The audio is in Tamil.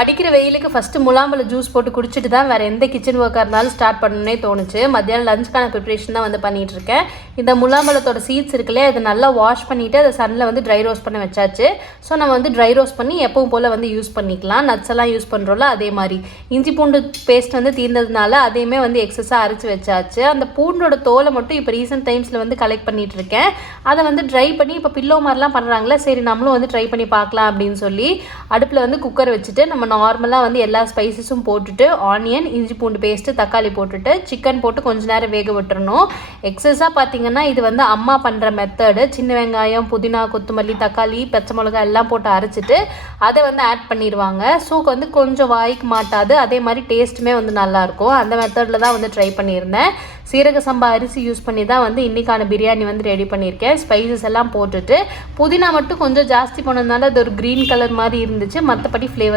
அடிக்கிற வெயிலுக்கு ஃபஸ்ட்டு முலாம்பழ ஜூஸ் போட்டு குடிச்சிட்டு தான் வேறு எந்த கிச்சன் ஒர்க்காக இருந்தாலும் ஸ்டார்ட் பண்ணணுன்னே தோணுச்சு. மத்தியானம் லஞ்சுக்கான ப்ரிப்ரேஷன் தான் வந்து பண்ணிகிட்ருக்கேன். இந்த முலாம்பழத்தோட சீட்ஸ் இருக்குல்லையே, அதை நல்லா வாஷ் பண்ணிவிட்டு அதை சன்னில் வந்து ட்ரை ரோஸ்ட் பண்ண வச்சாச்சு. ஸோ நம்ம வந்து ட்ரை ரோஸ்ட் பண்ணி எப்பவும் போல் வந்து யூஸ் பண்ணிக்கலாம். நட்ஸ் எல்லாம் யூஸ் பண்ணுறோம்ல அதே மாதிரி. இஞ்சி பூண்டு பேஸ்ட் வந்து தீர்ந்ததுனால அதையுமே வந்து எக்ஸஸாக அரைச்சி வச்சாச்சு. அந்த பூண்டோட தோலை மட்டும் இப்போ ரீசெண்ட் டைம்ஸில் வந்து கலெக்ட் பண்ணிகிட்ருக்கேன். அதை வந்து ட்ரை பண்ணி இப்போ பில்லோ மாதிரிலாம் பண்ணுறாங்களே, சரி நம்மளும் வந்து ட்ரை பண்ணி பார்க்கலாம் அப்படின்னு சொல்லி அடுப்பில் வந்து குக்கர் வச்சுட்டு நம்ம நார்மலாக வந்து எல்லா ஸ்பைசஸும் போட்டுட்டு ஆனியன், இஞ்சி பூண்டு பேஸ்ட்டு, தக்காளி போட்டுட்டு சிக்கன் போட்டு கொஞ்ச நேரம் வேக விட்டுறணும். எக்ஸஸாக பார்த்தீங்கன்னா இது வந்து அம்மா பண்ணுற மெத்தடு. சின்ன வெங்காயம், புதினா, கொத்தமல்லி, தக்காளி, பச்சை மிளகாய் எல்லாம் போட்டு அரைச்சிட்டு அதை வந்து ஆட் பண்ணிடுவாங்க. ஸோ வந்து கொஞ்சம் வாய்க்கு மாட்டாது, அதே மாதிரி டேஸ்ட்டுமே வந்து நல்லாயிருக்கும். அந்த மெத்தடில் தான் வந்து ட்ரை பண்ணியிருந்தேன். சீரக சம்பா அரிசி யூஸ் பண்ணி தான் வந்து இன்றைக்கான பிரியாணி வந்து ரெடி பண்ணியிருக்கேன். ஸ்பைசஸ் எல்லாம் போட்டுட்டு புதினா மட்டும் கொஞ்சம் ஜாஸ்தி பண்ணதுனால அது ஒரு க்ரீன் கலர் மாதிரி இருந்துச்சு. மற்றபடி ஃப்ளேவர்